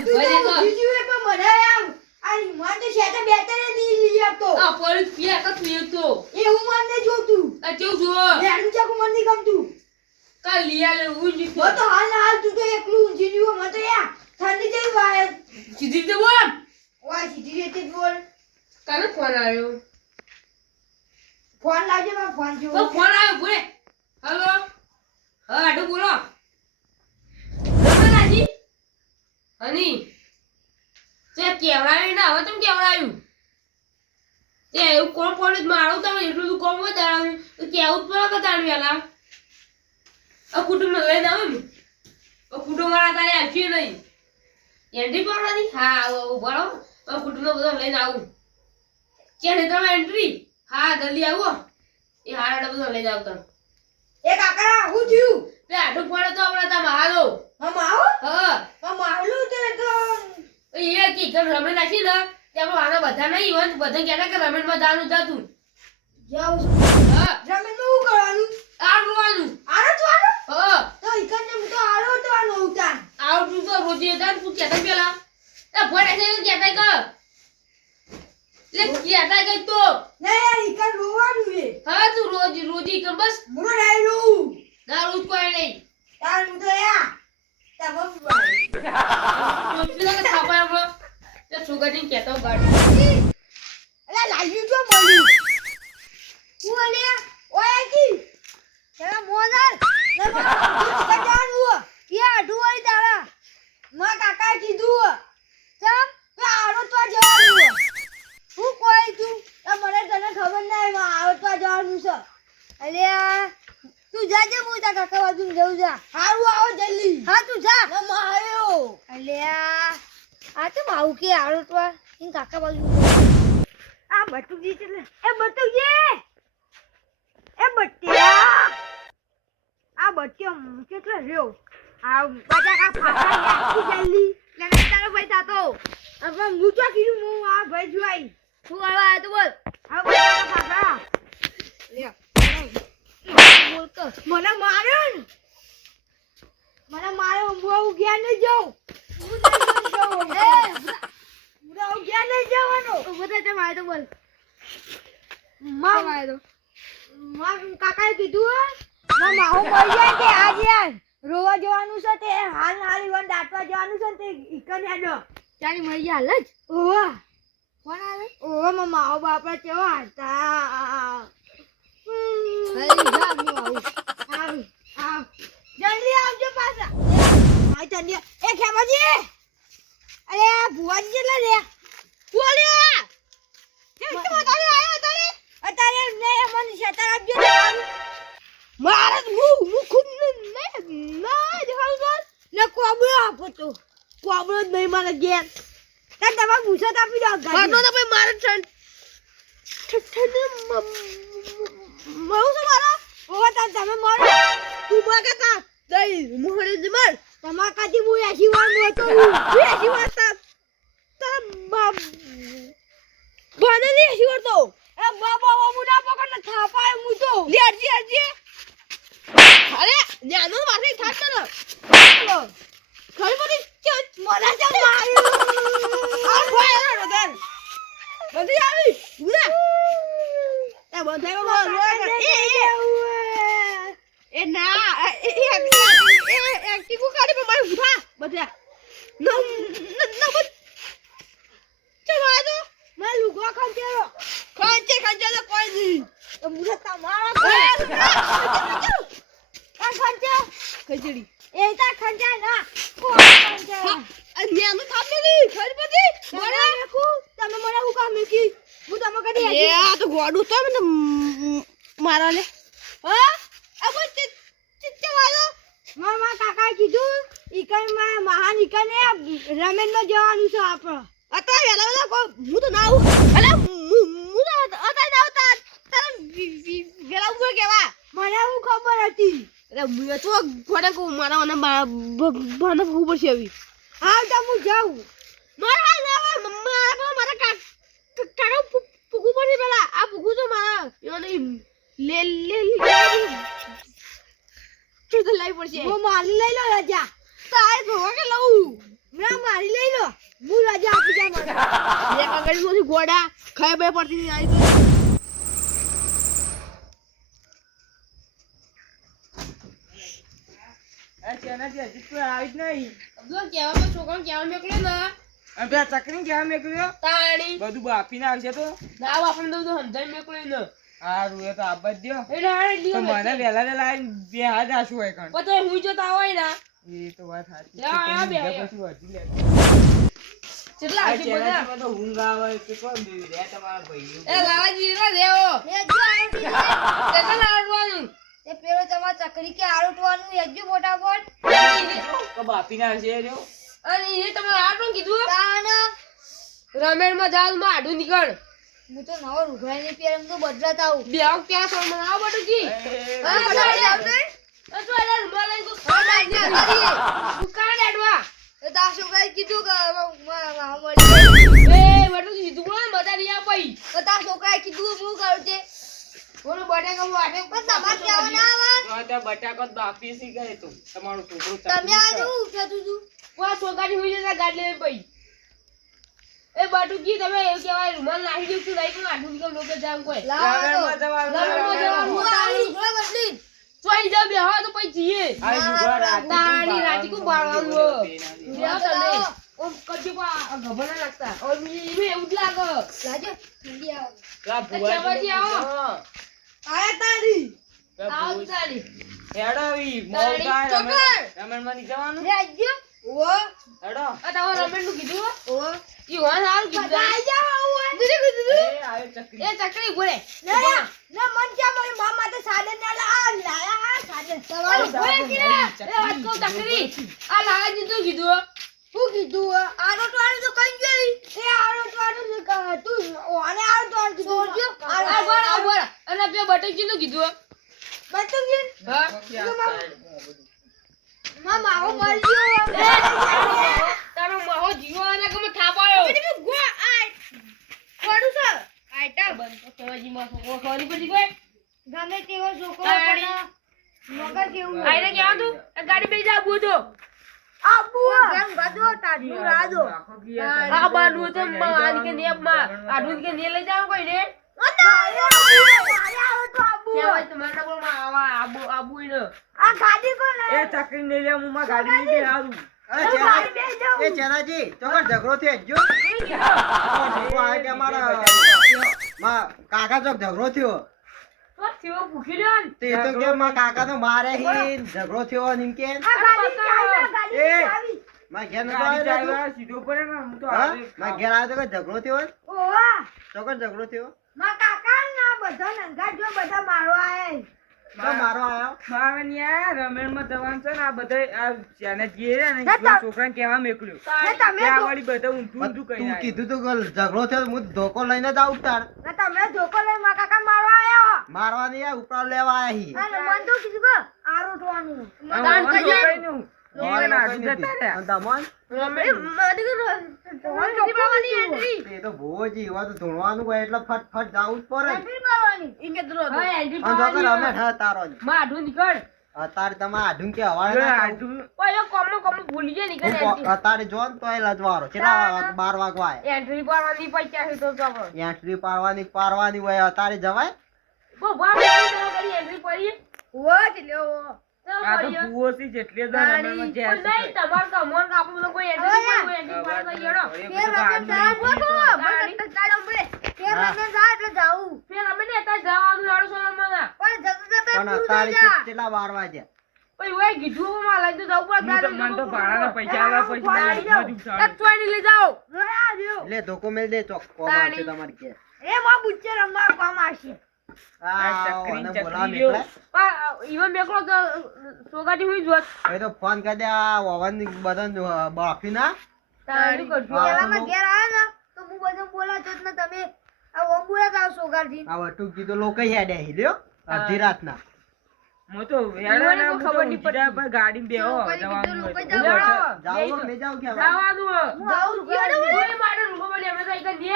જીજુએ પણ મને આ મને તો શેતા બેતરે લઈ આપતો આ પોલીસ પીયા કે તું તો એવું મને જોતું આ કેવું જો બેનું ચાકુ મને નહીં ગમતું કા લીયા લે ઉજી હું તો હાલ તું તો એકલું જીજુએ મને તો યા ઠંડી જેવી વાય સીધી તે બોલ વાય સીધી રીતે જ બોલ કાને ફોન આવ્યો ફોન લાવજે માં ફોન જો ફોન આવ્યો બોલે હેલો હા આડો બોલો રમણાજી હની તે કેવડાયું ના હવે તમે કેવડાયું તે એવું કોણ પોલીસ મારું તમે એટલું કોમ વધારાનું તો કેવું જ પડે કે તાણ વેલા આ કુટુંબ લઈને આવે ને કુટુંબ વાળા તારે આવશે નહીં એન્ટ્રી પાડવાની હા બરાબર કુટુંબ બધો લઈને આવું ક્યાં તમે એન્ટ્રી હા જલ્દી આવો એ હારા બધો લઈને આવતા એ કાકા હું થયું તે આડું પડે તો આપણે તા મારો હમ આવો હા માવલું તો એ કી કે રમેણ નાખી ને તે આપણે આના બધા નહીં હોય બધા કહેતા કે રમેણમાં જવાનું જાતું જાઉં હા જમીનમાં શું કરવાનું આવવાનું આરતવાનું હા તો ઈકને હું તો આરતવાનું ઉતાર આવતું તો રોજે હતા તું કહેતા પેલા એ ભોડે છે કહેતા કે લે કહેતા કે તો નહીં યાર ઈકન રોવાનું છે હા તું રોજી કર બસ મુરો નહીં રોઉં દારૂ કોઈ નહીં તાર હું તો યા તા બમ પેલા થાપા આપણો તે સુગરની કહેતો ગાડી અલા લાગ્યું તો મળ્યું હું અલે ઓય કી તેરા મોનર ને કજાનું કે અડુવાઈ તારા માં કાકા કીધું ચમ તો આરો તો જવાનું હું કોઈ તું મને તને ખબર નહીં માં આરો તો જવાનું છે અલે તું જાજે હું તા કાકા બાજુ જઉં જા હારું આવો જલ્દી હા તું જા ન માં આવ્યો અલે આ તો આવું કે આરો તો ઇન કાકા બાજુ આ બટુજી એટલે એ બટુજી એ બટિયા આ બટિયા કેટલો રહ્યો આ બટાકા ફાટા નાખી જલ્દી લેને તારો ભાઈ થાતો હવે હું તો કીધું હું આ ભાઈ જોઈ તું આવા આ તો બોલ આ બટાકા ફાટા લે બોલ તો મને માર્યો ને મને માર્યો હું ગયા નહીં જાઉં હું નહીં જાઉં એ હું ગયા નહીં જવાનો બધા તે મારે તો બોલ માં મારે તો માં કાકાએ કીધું માં માહો મળી જાય કે આજે રોવા જવાનું છે તે હાલ ઈવન દાટવા જવાનું છે તે ઈકન હેડો તારી મળી હાલ જ ઓવા કોણ આવે ઓવા માં માહો બાપા કેવા હતા હરી જા હું આવ જલ્દી આવજો પાછા આ જલ્દી એ ખેમાજી અરે ભુવાજી લે લે બોલ્યા કેમ કે મતારે આયો તારે અતારે ને મને શેતાર આપજો મારે હું ખુદ ને ના દેખાવ ને કોબળો આપો તો કોબળો જ નહીં મારે ઘેર તાર તમાર પૂછત આપી દો ગાડી તો ભાઈ મારે મારું છે મારો ઓવા તાર તમે મારો તું બગાતા દઈ મોહરે જમર તમાર કાજી હું એસી વાર મોતો એસી વાર તાર બનેલી એસી વાર તો એ બાબા મુના પકડ ને થાપાય મુ તો લે અરજી અરે ન્યાનો માથે થાતો ને ઘર બધી મને જ માર્યો આ ફાયર રગર બધી આવી ઉડા એ બંધાયો બોલ એ ના એક્ટિવ કાઢી પર મારું ઉઠા બધા નો બસ ચવા દો મે લુગો ખંચેરો ખંચે તો કોઈ નહીં તો મુરે તમારા આ ખંચે ખજડી એ તા ખંચે ના કો ખંચે અન્યાનો થાપેલી ખર બધી મને મેકુ તમે મને હું કામ મેકી હું તમે કદી એ આ તો ગોડું તો મને મારા લે હા આ બોલ ચિત્તે વાળો મામા કાકા કીધું ઈકન માં મહાન ઈકન એ રમેન નો જવાનું છે આપણો અત્યારે વેલા કો હું તો ના આવું અલે હું તો અત્યારે ના આવતા તારે વેલા ઉભો કેવા મને હું ખબર હતી અરે હું તો ઘોડે કો મારા મને બાને ખબર છે આવી હા તો હું જાઉં મારા ના મારા કાકા પુકુ પર પેલા આ પુકુ તો મારા યોને લે તો લાઈ પડશે હું માલી લઈ લો રાજા તાય ધોવા કે લઉં ના મારી લઈ લો હું રજા આપી જા મને એક આગળ સુધી ગોડા ખાય બે પડતી નહીં આવી ચેનાથી હજી કોઈ આવી જ નહીં. તો કેવામાં છોકરાને કેવા મેકલ્યો ને અને પેલા ચકરી કેવા મેકલ્યો તાણી બધું બાફીને આવશે તો ના વાપરને દઉં તો સમજાઈ મેકલ્યો ને હારું એ તો આબા જ દ્યો. એટલે હારે તો લીધો મને વહેલા વહેલા આવીને બે હાથ આશું હોય કણ. પછી હું જતા હોય ને એ તો વાત સાચી. યા, આ બે, બીજા યા. પછી વધી લે. કેટલા આ આશી બધા ચેનાથી તો ઊંઘ આવે કે કોણ દેવી રે તમારા ભાઈઓ. એ લાલાજી એટલા દેવો એ જો આરોટી કેટલા લાડવાનું એ પેલો તમાર ચકરી કે આરોટવાનું હેજો ફટાફટ તો બાફીને આવશે એ રહ્યો. અને એ તમારે આટલું કીધું તાન રમેણમાં જાવ માં આડું નીકળ હું તો નવો રૂઘરાઈ ને પેર તો બદલાત આવું બે આવ ક્યાં સોળ મને આવ બધું કી એ, હા, બદલાત બદલાત આવશે એ તો એલા રૂમાલ લઈ ગયો હા ના કરીએ દુકાન એડવા એ તા છોકરાએ કીધું કે મળી એ બધું કીધું બોલ મજા નહીં આ પઈ તો તા છોકરાએ કીધું હું કરું તે બોલો બટેકા વાટે પણ તમાર કેવા ના આવે જો ત્યાં બટાકો જ બાફી શીખાય તું. તમારું છોકરું તમે ચકરી આ છે. જો ઉઠતું તું વા સોગાડી હુઈ જતા ગાડી લઈને પઈ એ બાટુ કી તમે એવું કહેવાય રૂમાલ નાખી દઉં છું નહીં પણ આઠું નીકળ લોકો જામ કોઈ લાવો રમેણમાં જવાનું, રમેણમાં જવાનું. હું આ રૂઘરા બદલી ચોઈ જાવ બે હા તો પઈ જઈએ આ લુગડા રાખી તાણી તું રાતી કો બાળવાનું બાળવાનું તેના. લ્યો તમે ઓમ કદી પા ગભર ના લાગતા ઓર મી એવું જ લાગે લાજો ઠંડી આવે પેલા કેવાજી ભુવાજી આવો. હા. આયા તારી પેલા આવ ભુવાજી. તારી હેડો ઈ, તારી મોટા ચોકર. રમેણમાં નહીં જવાનું? લે આજો ઓ હેડો. આ તમારે રમેણ નું કીધું ઓ ઈ હોન હારું કીધું બધાઈ જાવ આવું દીદી કીધું એ આવ્યો ચકરી. એ ચકરી ઘોડે ના ના મન કે મારી મામા તો સાડે ના લાયા હા સાડે તમારું સાડે. ભોય કે એ વાત કહું ચકરી આ લાલાજી તું કીધું હું કીધું આરોટવાનું તો કઈ ગઈ એ આરોટવાનું તું ઓને આરોટવાનું કીધું આ બોલ બોલ અને બે બટકી નું કીધું બતું ગઈ હા માં માવો મરી ગયો તારો મહો જીવો અને ગમે થાપાયો ગો આ કોડું છે આઈટમ બંધ તો કેવાજી માં છોકરો ખવાની પડી ગઈ ગમે તેવો છોકરો તારી. પણ મગજ એવું આઈને કેવા તું આ ગાડી બેસી જા બુધો આબુ ગમ ગદો તાડનું રાજો આખો ગયા આ બાનું તો માન કે નેપ માં આડું કે ને લઈ જાવ કોઈ ને કેવાય તમારા બોલ માં આવા આબુ આબુ ઈને આ ગાડી કોણ એ ચકરી ને લે હું માં ગાડી ની બેહારું. એ ચેનાજી તમારો ઝઘડો થયો જો ઝઘડો આવે કે અમારા માં કાકા ચોક ઝઘડો થયો તો થયો ભૂખી લ્યો ને તે તો કે માં કાકા તો મારે હી ઝઘડો થયો ને એમ કે આ ગાડી ચાવી એ ચાવી માં ઘેર નતો ગાડી આવ્યો તું? ચાલ્યા, સીધો પડે ને હું તો હા આજે માં ઘેર આવ્યો તો કે ઝઘડો થયો ને? ઓવા ચોકર ઝઘડો થયો માં કાકા ના બધા નંગા જો બધા મારો આયા તો મારો આયો મારે ની આ રમેણમાં જવાનું છે ને આ બધા આ ચાને જે છે ને ના, પેલા છોકરાને કહેવા મોકલ્યો. ને તમે ત્યાં જો- વળી બધા ઊંધું ઊંધું તું કહીને કીધું તું કે ઝઘડો થયો તો હું ધોકો લઈને જ આવું તાર ને તમે ધોકો લઈ માં કાકા મારો આયા મારવા નહીં આ ઉપરાવ લેવા આયા હી અને મન તો કીધું કે આરોટવાનું આવ્યો. તાણ આ કહીએ. કઈ નું? મારે ના, કોઈ જતા નથી. રહ્યા. અને તમોન? એ તો ભોજી એવા તો ધૂણવાનું હોય એટલે ફટ જાવું જ પડે ને. હવે એન્ટ્રી અને જો કે પાડવાની રમે ઠ તારો જ. માં આડું નીકળ અત્યારે તમે આઢું કે હવારે જો ના થાવ. આટલું ઓય કોમો ભૂલી જાય નીકળ હું કો- અત્યારે જો ને તોય લજવારો કેટલા 12 વાગવા આયા એન્ટ્રી પાડવાની પૈસા છે તો તો એન્ટ્રી પારવાની હોય અત્યારે જવાય બહુ ભાવ કરી એન્ટ્રી પડી તો આ તો પડી ભૂવો છે જેટલે જ રમેણમાં જે પણ નહીં તમાર કમોન કાપું કોઈ એન્ટ્રી કોઈ એન્ટ્રી પાડવા યડો ફેર અમે ને અત્યારે જવાનું આડો સોના પણ અત્યારે કેટલા 12 વાગ્યા પછી ઓય કીધું માં લઈ તો જવું પડે મને તો ભાડાના પૈસા આલ્યા પછી પાડી ના દઉં. બધું એક ચોઈની લઈ જાઓ લે ધોકો મેલ દે ચોક કોમ આવશે તમારે કે આ ચકરી અને ચકરી બોલાવા લ્યો. નીકળે. પણ ઈવન મેકલો તો સોગાટી હુઈ જોત એ તો ફોન કરી દે આ ઓવન બદન બાફી ના તારી કરજો આ વટુ કીધું લોકો હેડે હી લ્યો અડધી રાતના હું તો હેડા ના, હું તો ખબર નહીં ઊંઘી જાય પણ ગાડીમાં બેહો જવાનું હોય તો. જાઓ. જાવ મે જાવ કે જવાનું કોઈ મારે રૂકો બને અમે તો એક જ દે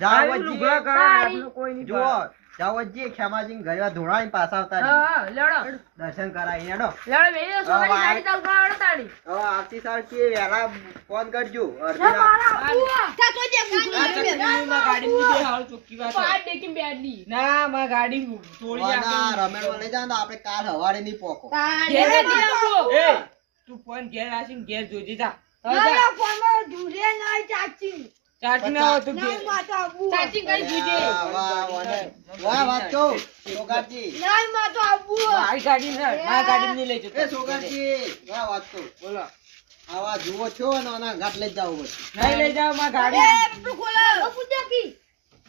જાવ આ લુગડા કરો, આપણને કોઈ નહીં જો જાવ જી ખેમાજી ઘરે ધોળાઈને પાછા આવતા રહી. હા લડો દર્શન કરાવી હેડો લડો બે સોગાટી ગાડી ચાલુ કરો તાણ વાળી હવે આવતી સાલ કે વહેલા ફોન કરજો ના અડધી રાત. મારા આબુ તા તો જે આ ચકલી માં ગાડી ની બે હાલ ચોખ્ખી વાત પાડ દેખી બેડલી ના માં ગાડી તોડી ના, આપે રમેશમાં લઈ જાઓ ને આપણે કાલ હવારે નહીં પોકો. ઘેર નથી આવવો. એ તું ફોન ઘેર આસીને ઘેર જોજે જા હવે ના જા. ફોનમાં ધુરે નહીં ચાચી ચાચી ના હોય તો નહીં ઘેર માતો આબુ ચાચી કઈ જોજે વાહ, વાહ, વાત કહું, સોગાજી. નહીં માતો આબુ મારી ગાડી ના મારી ગાડી નહીં લઈ જતો એ સોગાજી, વાહ, વાત કહું. બોલો આવા જુઓ છો ને આના ઘાટ લઈ જાવ નહીં લઈ જાવ માં એ ગાડી પેલું ખોલો પૂજાકી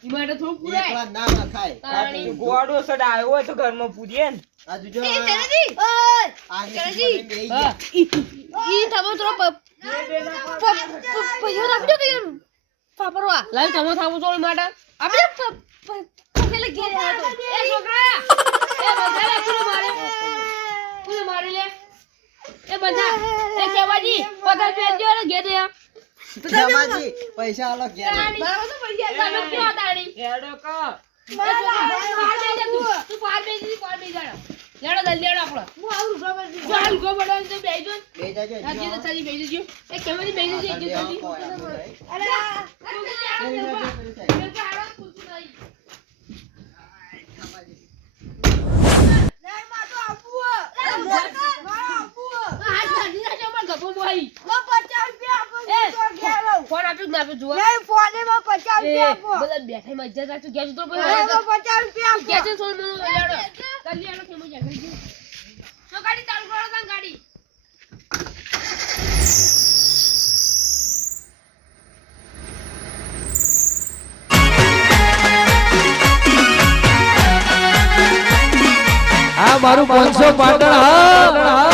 ઈ માટે થોડું પુરાય એકલા ના ના થાય. તાણી. ગોવાડો સડ આવ્યો હોય તો ઘરમાં પૂરીએ ને આ જોજો, એ તેનાજી ઓય આગે ચલાજી. બેહી ગયા. ઈ થબો થોડો પૈસો રાખજો કે પાપરવા લાવ તમે થાવું ચોળ માટે આપણે પૈસે લગી રહ્યા તો એ છોકરા એ બધા લે કુને મારે કુને મારે લે એ બધા એ કેવાજી પતા બેજો ને ઘેર દે જમાજી, પૈસા આલો ઘેર. બરાબર તો પૈસા તમે કેવા તાણી હેડો કા તું પાર બેસી લેડો દલ્લેડો આપણો હું આવું ખબર છે ચાલ ગો બડો તો બેજો બેહી જાજો, સાજી તો સાજી બેજો જો એ કેવાની બેજો છે જલ્દી જલ્દી આવો, આવો, આવો. અરે બેહી જાજો, બેહી જાજો. નહીં માતો આબુ મારા આબુ હાથ સાજી સાજી અમાર ગપો મોહી લો 50 રૂપિયા આપો તો ઘેર આવો ફોન આપ્યો ના આપ્યો જુઓ નહીં ફોને માં 50 રૂપિયા આપો બધા બેઠા મજા રાખજો ગેસ તો એમાં 50 રૂપિયા આપો ગેસ સોલ મનો લેડો દલ્લેડો કેમ જા ગઈ તો ગાડી ચાલુ કરો તાં ગાડી આ મારું 500 પાટણ હા